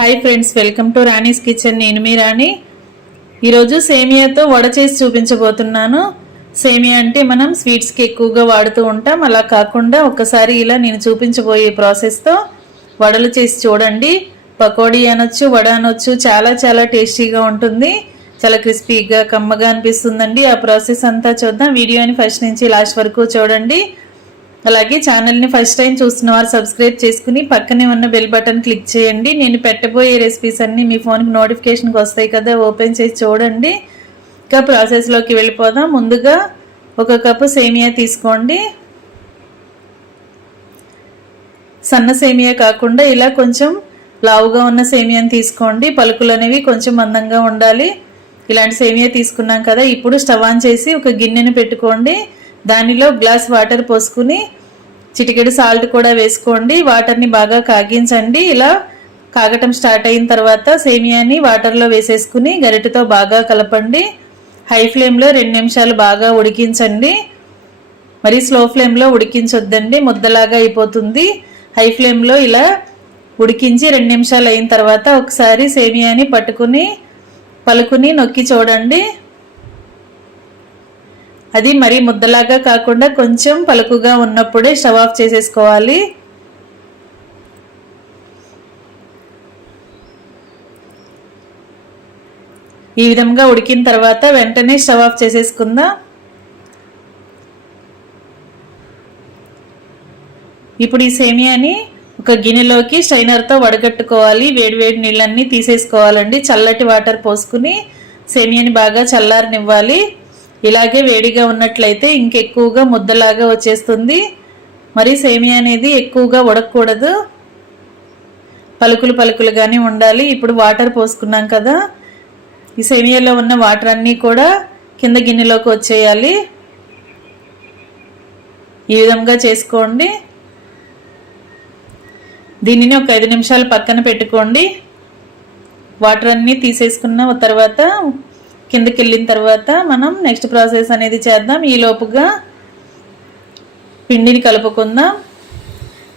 Hi friends welcome to Rani's kitchen నేను మీ రాణి. ఈరోజు సేమియాతో వడ చేసి చూపించబోతున్నాను. సేమియా అంటే మనం స్వీట్స్కి ఎక్కువగా వాడుతూ ఉంటాం. అలా కాకుండా ఒక్కసారి ఇలా నేను చూపించబోయే ప్రాసెస్తో వడలు చేసి చూడండి. పకోడీ అనొచ్చు వడ అనొచ్చు చాలా చాలా టేస్టీగా ఉంటుంది. చాలా క్రిస్పీగా కమ్మగా అనిపిస్తుందండి. ఆ ప్రాసెస్ అంతా చూద్దాం. వీడియోని ఫస్ట్ నుంచి లాస్ట్ వరకు చూడండి. అలాగే ఛానల్ని ఫస్ట్ టైం చూస్తున్న వారు సబ్స్క్రైబ్ చేసుకుని పక్కనే ఉన్న బెల్ బటన్ క్లిక్ చేయండి. నేను పెట్టబోయే రెసిపీస్ అన్నీ మీ ఫోన్కి నోటిఫికేషన్కి వస్తాయి కదా ఓపెన్ చేసి చూడండి. ఇంకా ప్రాసెస్లోకి వెళ్ళిపోదాం. ముందుగా ఒక కప్పు సేమియా తీసుకోండి. సన్న సేమియా కాకుండా ఇలా కొంచెం లావుగా ఉన్న సేమియాని తీసుకోండి. పలుకులు అనేవి కొంచెం మందంగా ఉండాలి. ఇలాంటి సేమియా తీసుకున్నాం కదా ఇప్పుడు స్టవ్ ఆన్ చేసి ఒక గిన్నెను పెట్టుకోండి. దానిలో గ్లాస్ వాటర్ పోసుకుని చిటికెడు సాల్ట్ కూడా వేసుకోండి. వాటర్ని బాగా కాగించండి. ఇలా కాగటం స్టార్ట్ అయిన తర్వాత సేమియాని వాటర్లో వేసేసుకుని గరిటెతో బాగా కలపండి. హై ఫ్లేమ్లో రెండు నిమిషాలు బాగా ఉడికించండి. మరి స్లో ఫ్లేమ్లో ఉడికించొద్దండి. ముద్దలాగా అయిపోతుంది. హై ఫ్లేమ్లో ఇలా ఉడికించి రెండు నిమిషాలు అయిన తర్వాత ఒకసారి సేమియాని పట్టుకుని పలుకుని నొక్కి చూడండి. అది మరి ముద్దలాగా కాకుండా కొంచెం పలుకుగా ఉన్నప్పుడే స్టవ్ ఆఫ్ చేసేసుకోవాలి. ఈ విధంగా ఉడికిన తర్వాత వెంటనే స్టవ్ ఆఫ్ చేసేసుకుందాం. ఇప్పుడు ఈ సేమియాని ఒక గిన్నెలోకి స్ట్రైనర్తో వడగట్టుకోవాలి. వేడివేడి నీళ్ళన్నీ తీసేసుకోవాలండి. చల్లటి వాటర్ పోసుకుని సేమియాని బాగా చల్లారనివ్వాలి. ఇలాగే వేడిగా ఉన్నట్లయితే ఇంకెక్కువగా ముద్దలాగా వచ్చేస్తుంది. మరి సేమియా అనేది ఎక్కువగా ఉడకకూడదు పలుకులు పలుకులుగానే ఉండాలి. ఇప్పుడు వాటర్ పోసుకున్నాం కదా. ఈ సేమియాలో ఉన్న వాటర్ అన్నీ కూడా కింద గిన్నెలోకి వచ్చేయాలి. ఈ విధంగా చేసుకోండి. దీనిని ఒక ఐదు నిమిషాలు పక్కన పెట్టుకోండి. వాటర్ అన్నీ తీసేసుకున్న తర్వాత కిందకి వెళ్ళిన తర్వాత మనం నెక్స్ట్ ప్రాసెస్ అనేది చేద్దాం. ఈ లోపుగా పిండిని కలుపుకుందాం.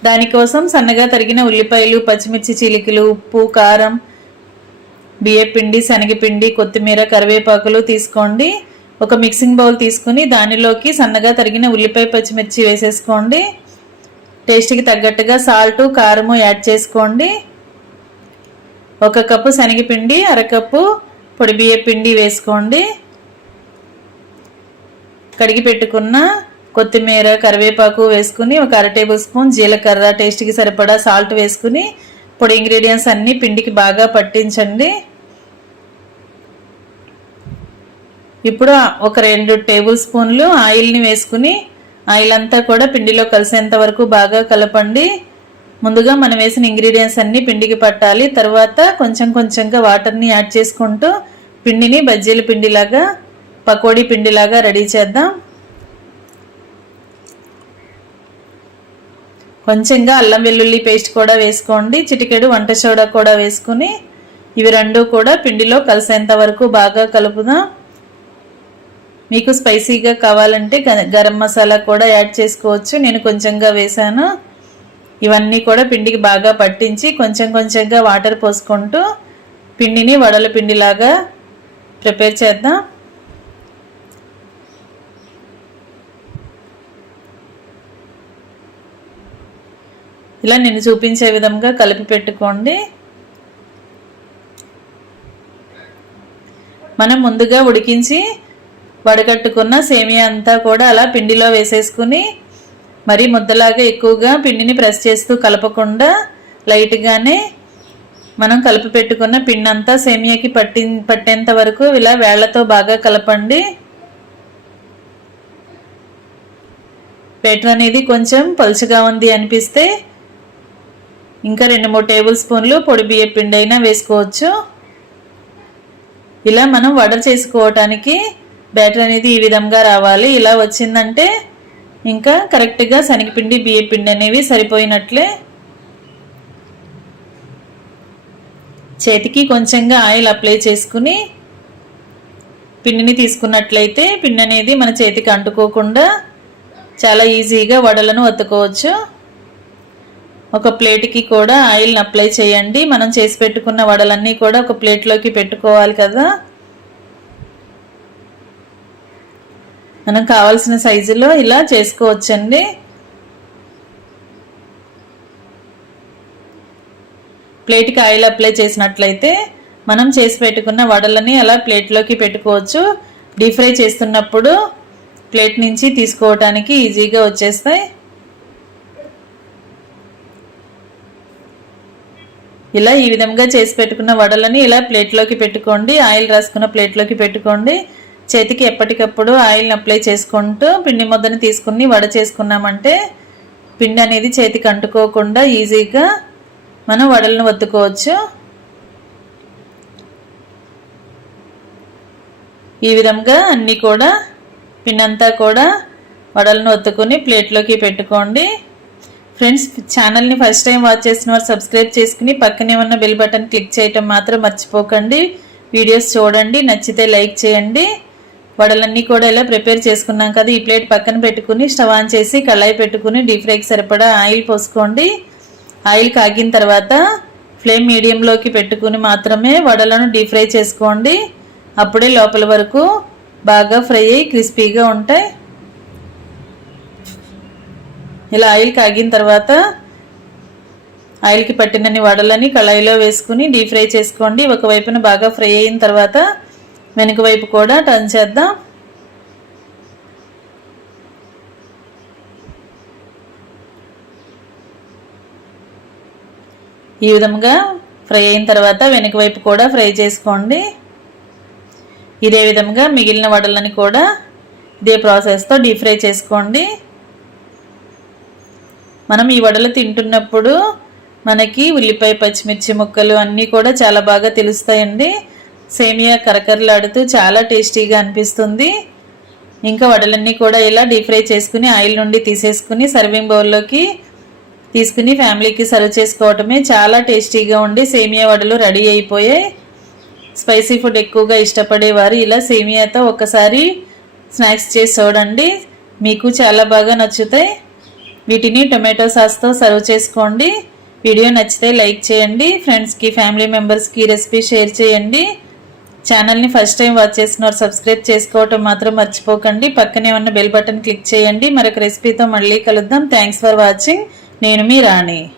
దానికోసం సన్నగా తరిగిన ఉల్లిపాయలు పచ్చిమిర్చి చిలికలు ఉప్పు కారం బియ్యపిండి శనగపిండి కొత్తిమీర కరివేపాకులు తీసుకోండి. ఒక మిక్సింగ్ బౌల్ తీసుకుని దానిలోకి సన్నగా తరిగిన ఉల్లిపాయ పచ్చిమిర్చి వేసేసుకోండి. టేస్ట్కి తగ్గట్టుగా సాల్ట్ కారము యాడ్ చేసుకోండి. ఒక కప్పు శనగపిండి అరకప్పు పొడి బియ్య పిండి వేసుకోండి. కడిగి పెట్టుకున్న కొత్తిమీర కరివేపాకు వేసుకుని ఒక అర టేబుల్ స్పూన్ జీలకర్ర టేస్ట్కి సరిపడా సాల్ట్ వేసుకుని పొడి ఇంగ్రీడియంట్స్ అన్నీ పిండికి బాగా పట్టించండి. ఇప్పుడు ఒక రెండు టేబుల్ స్పూన్లు ఆయిల్ని వేసుకుని ఆయిల్ అంతా కూడా పిండిలో కలిసేంత వరకు బాగా కలపండి. ముందుగా మనం వేసిన ఇంగ్రీడియంట్స్ అన్నీ పిండికి పట్టాలి. తర్వాత కొంచెం కొంచెంగా వాటర్ని యాడ్ చేసుకుంటూ పిండిని బజ్జీల పిండిలాగా పకోడీ పిండిలాగా రెడీ చేద్దాం. కొంచెంగా అల్లం వెల్లుల్లి పేస్ట్ కూడా వేసుకోండి. చిటికెడు వంట సోడా కూడా వేసుకుని ఇవి రెండు కూడా పిండిలో కలిసేంత వరకు బాగా కలుపుదాం. మీకు స్పైసీగా కావాలంటే గరం మసాలా కూడా యాడ్ చేసుకోవచ్చు. నేను కొంచెంగా వేసాను ఇవన్నీ కూడా పిండికి బాగా పట్టించి కొంచెం కొంచెంగా వాటర్ పోసుకుంటూ పిండిని వడల పిండిలాగా ప్రిపేర్ చేద్దాం. ఇలా నేను చూపించే విధంగా కలిపి పెట్టుకోండి. మనం ముందుగా ఉడికించి వడగట్టుకున్న సేమియా అంతా కూడా అలా పిండిలో వేసేసుకుని మరి ముద్దలాగా ఎక్కువగా పిండిని ప్రెస్ చేస్తూ కలపకుండా లైట్గానే మనం కలిపి పెట్టుకున్న పిండి అంతా సేమియాకి పట్టి పట్టేంత వరకు ఇలా వేళ్ళతో బాగా కలపండి. పేటర్ అనేది కొంచెం పలుచగా ఉంది అనిపిస్తే ఇంకా రెండు మూడు టేబుల్ స్పూన్లు పొడి బియ్య పిండి అయినా వేసుకోవచ్చు. ఇలా మనం వడ చేసుకోవటానికి బ్యాటర్ అనేది ఈ విధంగా రావాలి. ఇలా వచ్చిందంటే ఇంకా కరెక్ట్గా శనగపిండి బియ్యపిండి అనేవి సరిపోయినట్లే చేతికి కొంచెంగా ఆయిల్ అప్లై చేసుకుని పిండిని తీసుకున్నట్లయితే పిండి అనేది మన చేతికి అంటుకోకుండా చాలా ఈజీగా వడలను వత్తుకోవచ్చు ఒక ప్లేట్కి కూడా ఆయిల్ని అప్లై చేయండి. మనం చేసి పెట్టుకున్న వడలన్నీ కూడా ఒక ప్లేట్లోకి పెట్టుకోవాలి కదా. మనం కావాల్సిన సైజులో ఇలా చేసుకోవచ్చండి. ప్లేట్కి ఆయిల్ అప్లై చేసినట్లయితే మనం చేసి పెట్టుకున్న వడలని అలా ప్లేట్లోకి పెట్టుకోవచ్చు. డీప్ ఫ్రై చేస్తున్నప్పుడు ప్లేట్ నుంచి తీసుకోవటానికి ఈజీగా వచ్చేస్తాయి. ఇలా ఈ విధంగా చేసి పెట్టుకున్న వడలని ఇలా ప్లేట్లోకి పెట్టుకోండి. ఆయిల్ రాసుకున్న ప్లేట్లోకి పెట్టుకోండి. చేతికి ఎప్పటికప్పుడు ఆయిల్ని అప్లై చేసుకుంటూ పిండి ముద్దని తీసుకుని వడ చేసుకున్నామంటే పిండి అనేది చేతికి అంటుకోకుండా ఈజీగా మనం వడలను వత్తుకోవచ్చు ఈ విధంగా అన్నీ కూడా పిండంతా కూడా వడలను ఒత్తుకొని ప్లేట్లోకి పెట్టుకోండి. ఫ్రెండ్స్ ఛానల్ని ఫస్ట్ టైం వాచ్ చేసిన వారు సబ్స్క్రైబ్ చేసుకుని పక్కనే ఉన్న బెల్ బటన్ క్లిక్ చేయటం మాత్రం మర్చిపోకండి. వీడియోస్ చూడండి నచ్చితే లైక్ చేయండి. వడలన్నీ కూడా ఇలా ప్రిపేర్ చేసుకున్నాం కదా. ఈ ప్లేట్ పక్కన పెట్టుకుని స్టవ్ ఆన్ చేసి కళాయి పెట్టుకుని డీప్ ఫ్రైకి సరిపడా ఆయిల్ పోసుకోండి. ఆయిల్ కాగిన తర్వాత ఫ్లేమ్ మీడియంలోకి పెట్టుకుని మాత్రమే వడలను డీప్ ఫ్రై చేసుకోండి. అప్పుడే లోపల వరకు బాగా ఫ్రై అయ్యి క్రిస్పీగా ఉంటాయి. ఇలా ఆయిల్ కాగిన తర్వాత ఆయిల్కి పట్టినన్ని వడలని కళాయిలో వేసుకుని డీప్ ఫ్రై చేసుకోండి. ఒకవైపున బాగా ఫ్రై అయిన తర్వాత వెనుక వైపు కూడా టర్న్ చేద్దాం. ఈ విధంగా ఫ్రై అయిన తర్వాత వెనుక వైపు కూడా ఫ్రై చేసుకోండి. ఇదే విధంగా మిగిలిన వడలని కూడా ఇదే ప్రాసెస్తో డీప్ ఫ్రై చేసుకోండి. మనం ఈ వడలు తింటున్నప్పుడు మనకి ఉల్లిపాయ పచ్చిమిర్చి ముక్కలు అన్నీ కూడా చాలా బాగా తెలుస్తాయండి. సేమియా కరకరలాడుతూ చాలా టేస్టీగా అనిపిస్తుంది. ఇంకా వడలన్నీ కూడా ఇలా డీప్ ఫ్రై చేసుకుని ఆయిల్ నుండి తీసేసుకుని సర్వింగ్ బౌల్లోకి తీసుకుని ఫ్యామిలీకి సర్వ్ చేసుకోవటమే చాలా టేస్టీగా ఉండి సేమియా వడలు రెడీ అయిపోయాయి. స్పైసీ ఫుడ్ ఎక్కువగా ఇష్టపడేవారు ఇలా సేమియాతో ఒకసారి స్నాక్స్ చేసి చూడండి. మీకు చాలా బాగా నచ్చుతాయి. వీటిని టొమాటో సాస్తో సర్వ్ చేసుకోండి. వీడియో నచ్చితే లైక్ చేయండి. ఫ్రెండ్స్కి ఫ్యామిలీ మెంబర్స్కి రెసిపీ షేర్ చేయండి. ఛానల్ని ఫస్ట్ టైం వాచ్ చేసిన సబ్స్క్రైబ్ చేసుకోవటం మాత్రం మర్చిపోకండి. పక్కనే ఉన్న బెల్ బటన్ క్లిక్ చేయండి. మరొక రెసిపీతో మళ్ళీ కలుద్దాం. థ్యాంక్స్ ఫర్ వాచింగ్ నేను మీ రాణి.